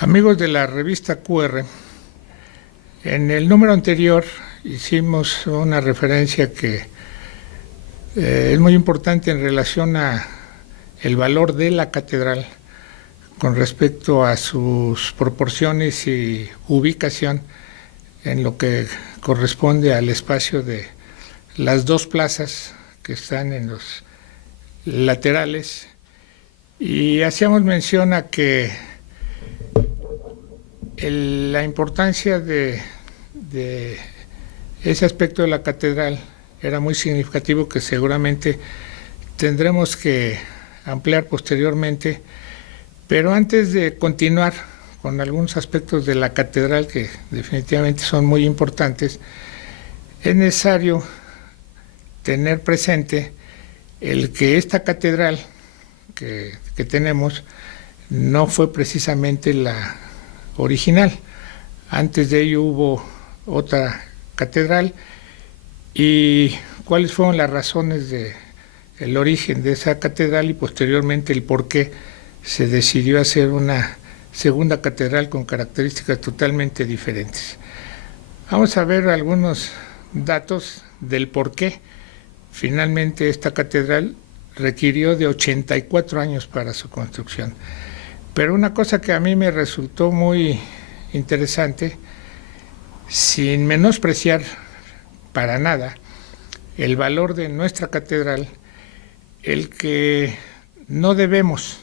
Amigos de la revista QR, en el número anterior hicimos una referencia que es muy importante en relación a el valor de la catedral con respecto a sus proporciones y ubicación en lo que corresponde al espacio de las dos plazas que están en los laterales, y hacíamos mención a que la importancia de ese aspecto de la catedral era muy significativo, que seguramente tendremos que ampliar posteriormente. Pero antes de continuar con algunos aspectos de la catedral que definitivamente son muy importantes, es necesario tener presente el que esta catedral que tenemos no fue precisamente la original. Antes de ello hubo otra catedral. ¿Y cuáles fueron las razones del origen de esa catedral y posteriormente el por qué se decidió hacer una segunda catedral con características totalmente diferentes? Vamos a ver algunos datos del por qué finalmente esta catedral requirió de 84 años para su construcción. Pero una cosa que a mí me resultó muy interesante, sin menospreciar para nada el valor de nuestra catedral, el que no debemos,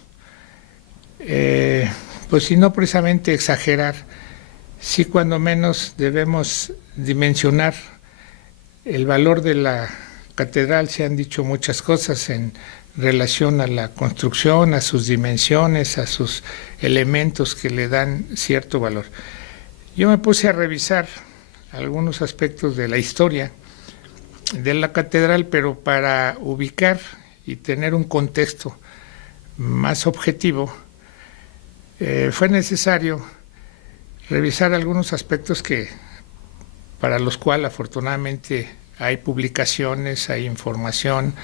pues si no precisamente exagerar, sí cuando menos debemos dimensionar el valor de la catedral. Se han dicho muchas cosas en relación a la construcción, a sus dimensiones, a sus elementos que le dan cierto valor. Yo me puse a revisar algunos aspectos de la historia de la catedral, pero para ubicar y tener un contexto más objetivo, fue necesario revisar algunos aspectos para los cuales afortunadamente hay publicaciones, hay información,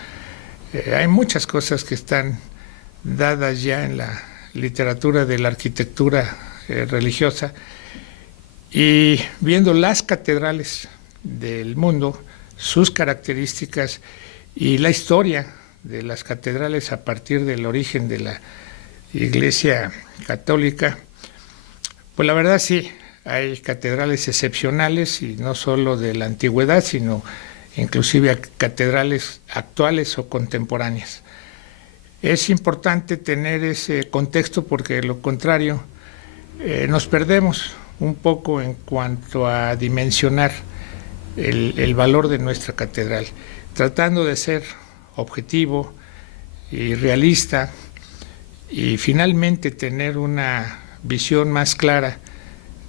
hay muchas cosas que están dadas ya en la literatura de la arquitectura religiosa, y viendo las catedrales del mundo, sus características y la historia de las catedrales a partir del origen de la Iglesia Católica, pues la verdad sí, hay catedrales excepcionales, y no solo de la antigüedad, sino inclusive catedrales actuales o contemporáneas. Es importante tener ese contexto porque de lo contrario nos perdemos un poco en cuanto a dimensionar el valor de nuestra catedral, tratando de ser objetivo y realista y finalmente tener una visión más clara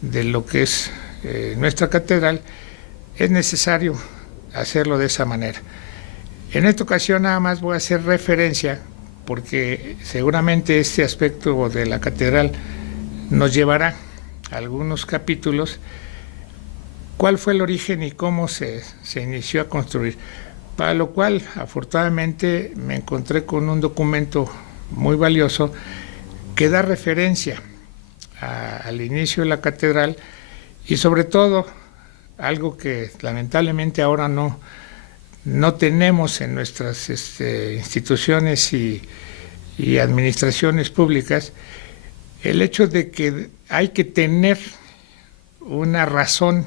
de lo que es nuestra catedral. Es necesario hacerlo de esa manera. En esta ocasión nada más voy a hacer referencia, porque seguramente este aspecto de la catedral nos llevará a algunos capítulos, cuál fue el origen y cómo se inició a construir, para lo cual afortunadamente me encontré con un documento muy valioso que da referencia al inicio de la catedral, y sobre todo algo que lamentablemente ahora no tenemos en nuestras instituciones y administraciones públicas, el hecho de que hay que tener una razón,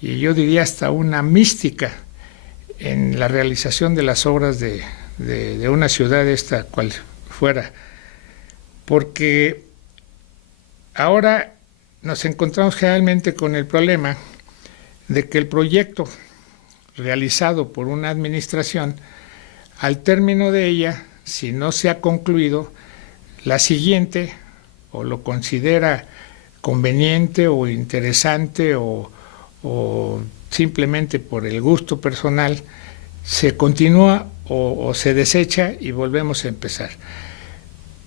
y yo diría hasta una mística, en la realización de las obras de una ciudad, esta cual fuera, porque ahora nos encontramos generalmente con el problema de que el proyecto realizado por una administración, al término de ella, si no se ha concluido, la siguiente o lo considera conveniente o interesante o simplemente por el gusto personal, se continúa o se desecha y volvemos a empezar.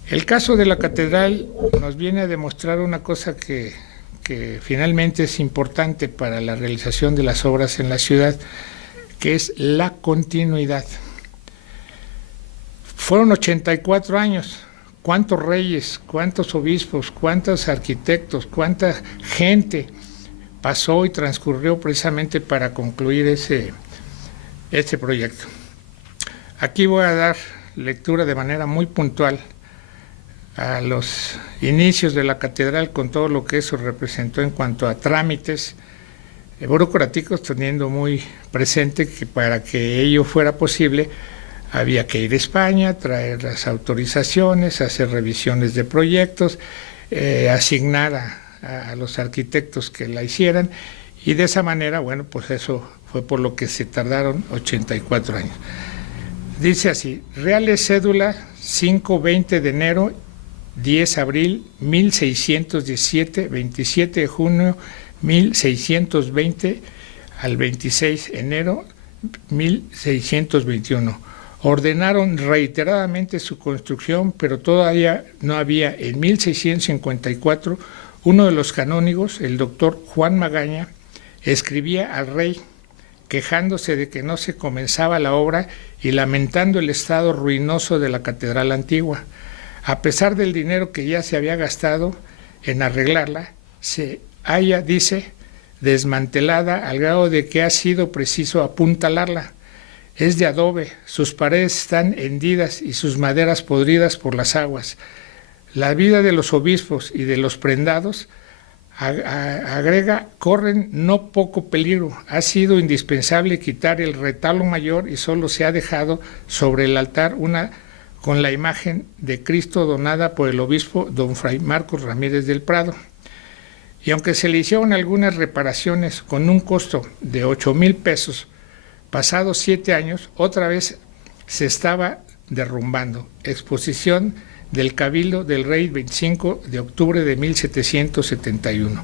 El caso de la catedral nos viene a demostrar una cosa que finalmente es importante para la realización de las obras en la ciudad, que es la continuidad. Fueron 84 años cuántos reyes, cuántos obispos, cuántos arquitectos, cuánta gente pasó y transcurrió precisamente para concluir este proyecto. Aquí voy a dar lectura de manera muy puntual a los inicios de la catedral con todo lo que eso representó en cuanto a trámites burocráticos, teniendo muy presente que para que ello fuera posible había que ir a España, traer las autorizaciones, hacer revisiones de proyectos, asignar a los arquitectos que la hicieran, y de esa manera, bueno, pues eso fue por lo que se tardaron 84 años. Dice así: Reales Cédula 5-20 de enero, 10 abril 1617, 27 de junio 1620 al 26 de enero 1621. Ordenaron reiteradamente su construcción, pero todavía no había. En 1654, uno de los canónigos, el doctor Juan Magaña, escribía al rey quejándose de que no se comenzaba la obra y lamentando el estado ruinoso de la catedral antigua. A pesar del dinero que ya se había gastado en arreglarla, se halla, dice, desmantelada al grado de que ha sido preciso apuntalarla. Es de adobe, sus paredes están hendidas y sus maderas podridas por las aguas. La vida de los obispos y de los prendados, agrega, corren no poco peligro. Ha sido indispensable quitar el retablo mayor y solo se ha dejado sobre el altar una con la imagen de Cristo donada por el obispo don Fray Marcos Ramírez del Prado. Y aunque se le hicieron algunas reparaciones con un costo de 8,000 pesos, pasados 7 años, otra vez se estaba derrumbando. Exposición del Cabildo del Rey 25 de octubre de 1771.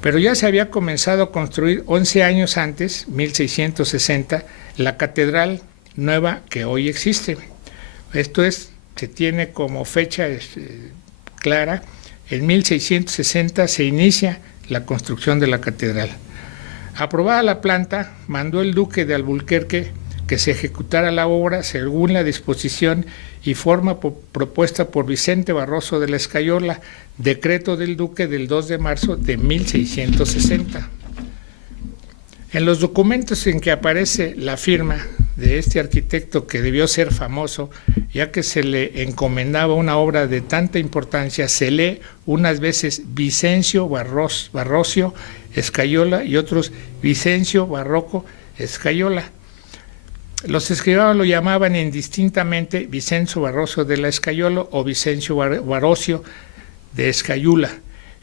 Pero ya se había comenzado a construir 11 años antes, 1660, la catedral nueva que hoy existe. Esto es, se tiene como fecha clara, en 1660 se inicia la construcción de la catedral. Aprobada la planta, mandó el duque de Alburquerque que se ejecutara la obra según la disposición y forma propuesta por Vicente Barroso de la Escayola, decreto del duque del 2 de marzo de 1660. En los documentos en que aparece la firma de este arquitecto, que debió ser famoso, ya que se le encomendaba una obra de tanta importancia, se lee unas veces Vicencio Barrocio Escayola y otros Vicencio Barroco Escayola. Los escribanos lo llamaban indistintamente Vicencio Barroso de la Escayola o Vicencio Barocio de Escayula,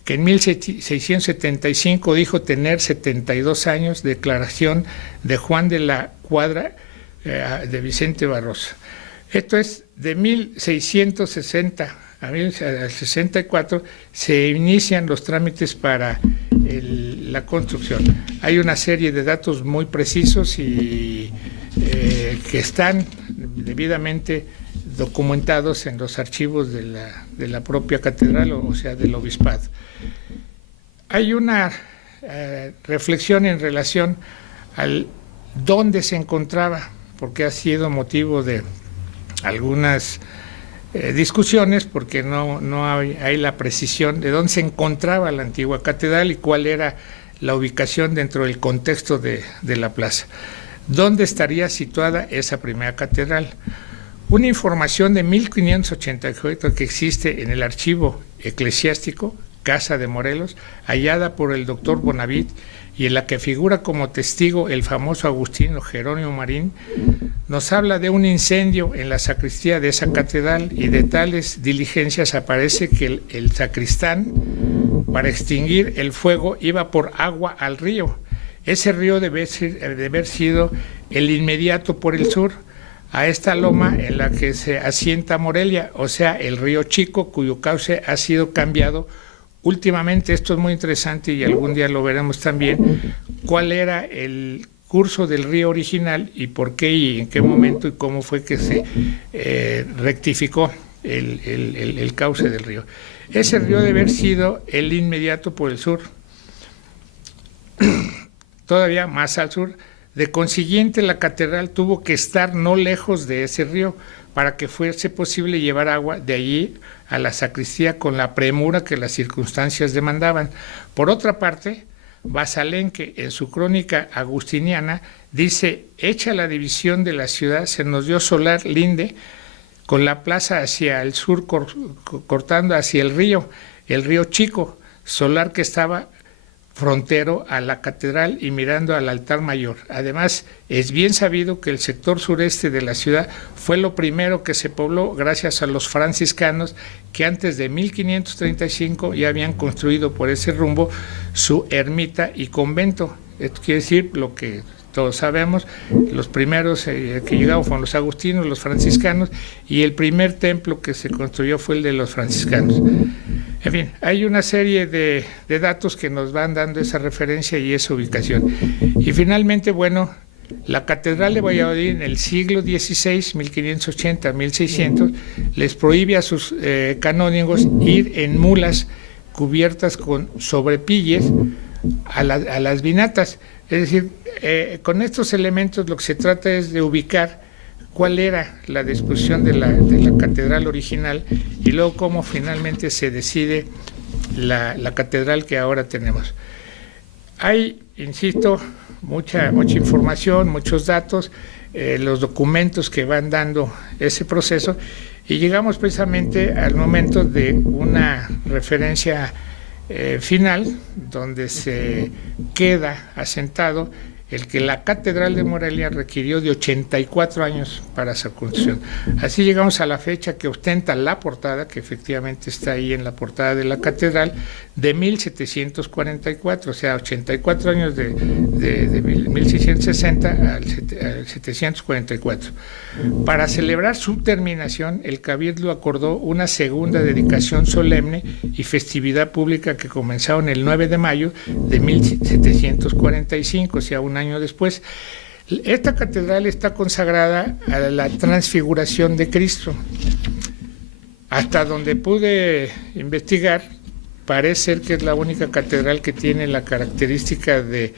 que en 1675 dijo tener 72 años, declaración de Juan de la Cuadra de Vicente Barroso. Esto es, de 1660 a 1664 se inician los trámites para la construcción. Hay una serie de datos muy precisos y que están debidamente documentados en los archivos de la propia catedral, o sea, del obispado. Hay una reflexión en relación al dónde se encontraba, porque ha sido motivo de algunas discusiones, porque no hay la precisión de dónde se encontraba la antigua catedral y cuál era la ubicación dentro del contexto de la plaza. ¿Dónde estaría situada esa primera catedral? Una información de 1588 que existe en el archivo eclesiástico Casa de Morelos, hallada por el doctor Bonavit, y en la que figura como testigo el famoso agustino Jerónimo Marín, nos habla de un incendio en la sacristía de esa catedral, y de tales diligencias aparece que el sacristán, para extinguir el fuego, iba por agua al río. Ese río debe haber sido el inmediato por el sur, a esta loma en la que se asienta Morelia, o sea, el río Chico, cuyo cauce ha sido cambiado últimamente. Esto es muy interesante y algún día lo veremos también, cuál era el curso del río original y por qué y en qué momento y cómo fue que se rectificó el cauce del río. Ese río debe haber sido el inmediato por el sur, todavía más al sur. De consiguiente, la catedral tuvo que estar no lejos de ese río, para que fuese posible llevar agua de allí a la sacristía con la premura que las circunstancias demandaban. Por otra parte, Basalenque, en su crónica agustiniana, dice: hecha la división de la ciudad, se nos dio solar linde, con la plaza hacia el sur cortando hacia el río Chico, solar que estaba frontero a la catedral y mirando al altar mayor. Además, es bien sabido que el sector sureste de la ciudad fue lo primero que se pobló gracias a los franciscanos, que antes de 1535 ya habían construido por ese rumbo su ermita y convento. Esto quiere decir lo que todos sabemos: los primeros que llegaron fueron los agustinos, los franciscanos, y el primer templo que se construyó fue el de los franciscanos. En fin, hay una serie de datos que nos van dando esa referencia y esa ubicación. Y finalmente, bueno, la Catedral de Valladolid en el siglo XVI, 1580-1600, les prohíbe a sus canónigos ir en mulas cubiertas con sobrepilles a las vinatas. Es decir, con estos elementos lo que se trata es de ubicar cuál era la disposición de la catedral original y luego cómo finalmente se decide la catedral que ahora tenemos. Hay, insisto, mucha información, muchos datos, los documentos que van dando ese proceso, y llegamos precisamente al momento de una referencia final, donde se queda asentado el que la Catedral de Morelia requirió de 84 años para su construcción. Así llegamos a la fecha que ostenta la portada, que efectivamente está ahí en la portada de la catedral, de 1744, o sea, 84 años de 1660 al 744. Para celebrar su terminación, el Cabildo acordó una segunda dedicación solemne y festividad pública que comenzaron el 9 de mayo de 1745, o sea, un año después. Esta catedral está consagrada a la transfiguración de Cristo. Hasta donde pude investigar, parece ser que es la única catedral que tiene la característica de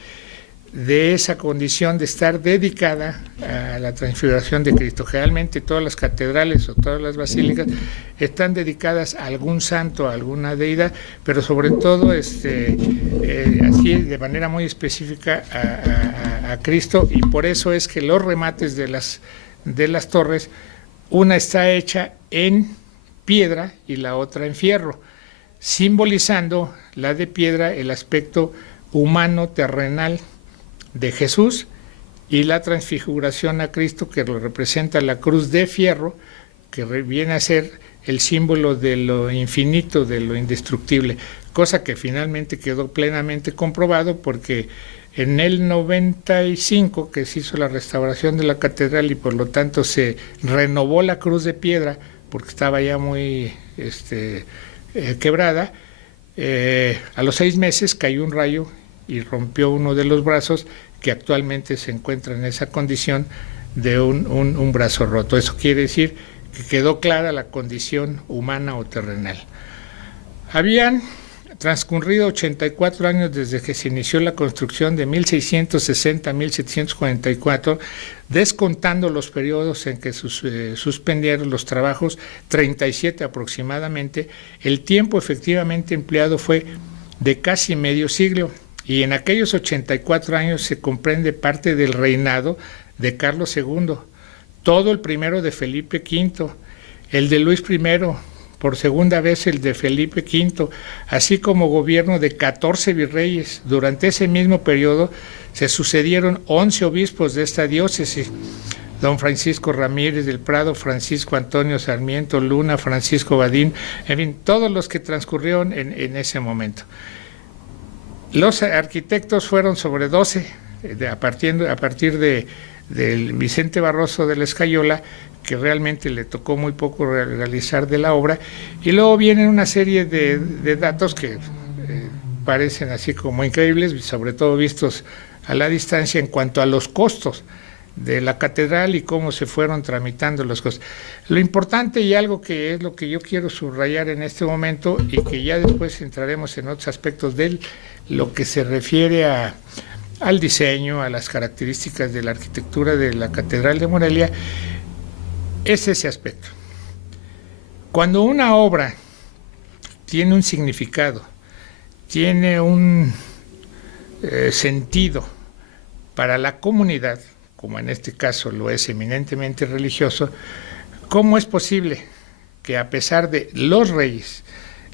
esa condición de estar dedicada a la transfiguración de Cristo. Generalmente todas las catedrales o todas las basílicas están dedicadas a algún santo, a alguna deidad, pero sobre todo así de manera muy específica a Cristo, y por eso es que los remates de las torres, una está hecha en piedra y la otra en fierro, simbolizando la de piedra el aspecto humano, terrenal de Jesús, y la transfiguración a Cristo, que lo representa la cruz de fierro, que viene a ser el símbolo de lo infinito, de lo indestructible, cosa que finalmente quedó plenamente comprobado, porque en el 95 que se hizo la restauración de la catedral y por lo tanto se renovó la cruz de piedra porque estaba ya muy quebrada, a los 6 meses cayó un rayo y rompió uno de los brazos, que actualmente se encuentra en esa condición de un brazo roto. Eso quiere decir que quedó clara la condición humana o terrenal. Habían transcurrido 84 años desde que se inició la construcción, de 1660 a 1744, descontando los periodos en que suspendieron los trabajos, 37 aproximadamente. El tiempo efectivamente empleado fue de casi medio siglo, y en aquellos 84 años se comprende parte del reinado de Carlos II, todo el primero de Felipe V, el de Luis I, por segunda vez el de Felipe V, así como gobierno de 14 virreyes. Durante ese mismo periodo se sucedieron 11 obispos de esta diócesis: don Francisco Ramírez del Prado, Francisco Antonio Sarmiento Luna, Francisco Badín, en fin, todos los que transcurrieron en ese momento. Los arquitectos fueron sobre 12, a partir de Vicente Barroso de la Escayola, que realmente le tocó muy poco realizar de la obra, y luego vienen una serie de datos que parecen así como increíbles, sobre todo vistos a la distancia, en cuanto a los costos de la catedral y cómo se fueron tramitando los costos. Lo importante, y algo que es lo que yo quiero subrayar en este momento, y que ya después entraremos en otros aspectos de lo que se refiere al diseño, a las características de la arquitectura de la Catedral de Morelia, es ese aspecto. Cuando una obra tiene un significado, tiene un sentido para la comunidad, como en este caso lo es eminentemente religioso, ¿cómo es posible que a pesar de los reyes,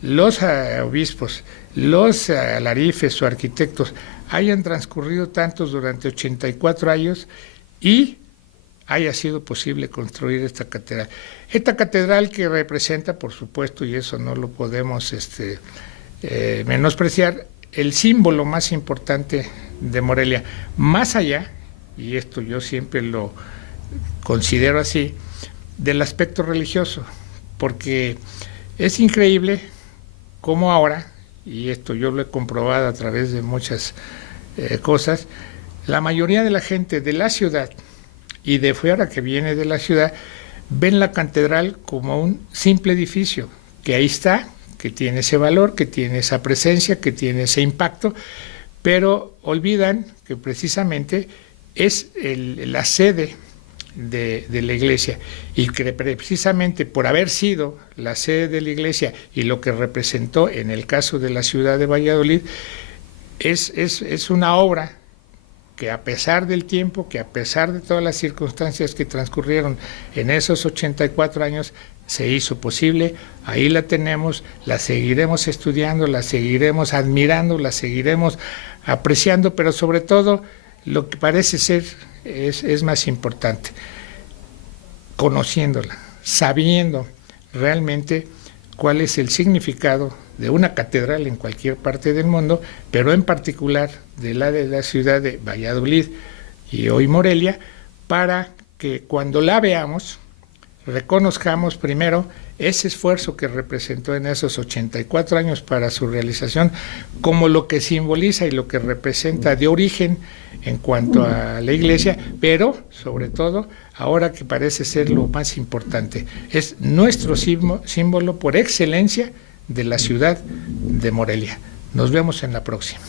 los obispos, los alarifes o arquitectos hayan transcurrido tantos durante 84 años y haya sido posible construir esta catedral? Esta catedral que representa, por supuesto, y eso no lo podemos menospreciar, el símbolo más importante de Morelia, más allá, y esto yo siempre lo considero así, del aspecto religioso, porque es increíble cómo ahora, y esto yo lo he comprobado a través de muchas cosas, la mayoría de la gente de la ciudad y de fuera que viene de la ciudad ven la catedral como un simple edificio, que ahí está, que tiene ese valor, que tiene esa presencia, que tiene ese impacto, pero olvidan que precisamente es la sede de la iglesia, y que precisamente por haber sido la sede de la iglesia y lo que representó en el caso de la ciudad de Valladolid, es una obra que a pesar del tiempo, que a pesar de todas las circunstancias que transcurrieron en esos 84 años, se hizo posible. Ahí la tenemos, la seguiremos estudiando, la seguiremos admirando, la seguiremos apreciando, pero sobre todo lo que parece ser es más importante, conociéndola, sabiendo realmente cuál es el significado de una catedral en cualquier parte del mundo, pero en particular de la ciudad de Valladolid y hoy Morelia, para que cuando la veamos reconozcamos primero ese esfuerzo que representó en esos 84 años para su realización, como lo que simboliza y lo que representa de origen en cuanto a la iglesia, pero sobre todo ahora que parece ser lo más importante, es nuestro símbolo por excelencia de la ciudad de Morelia. Nos vemos en la próxima.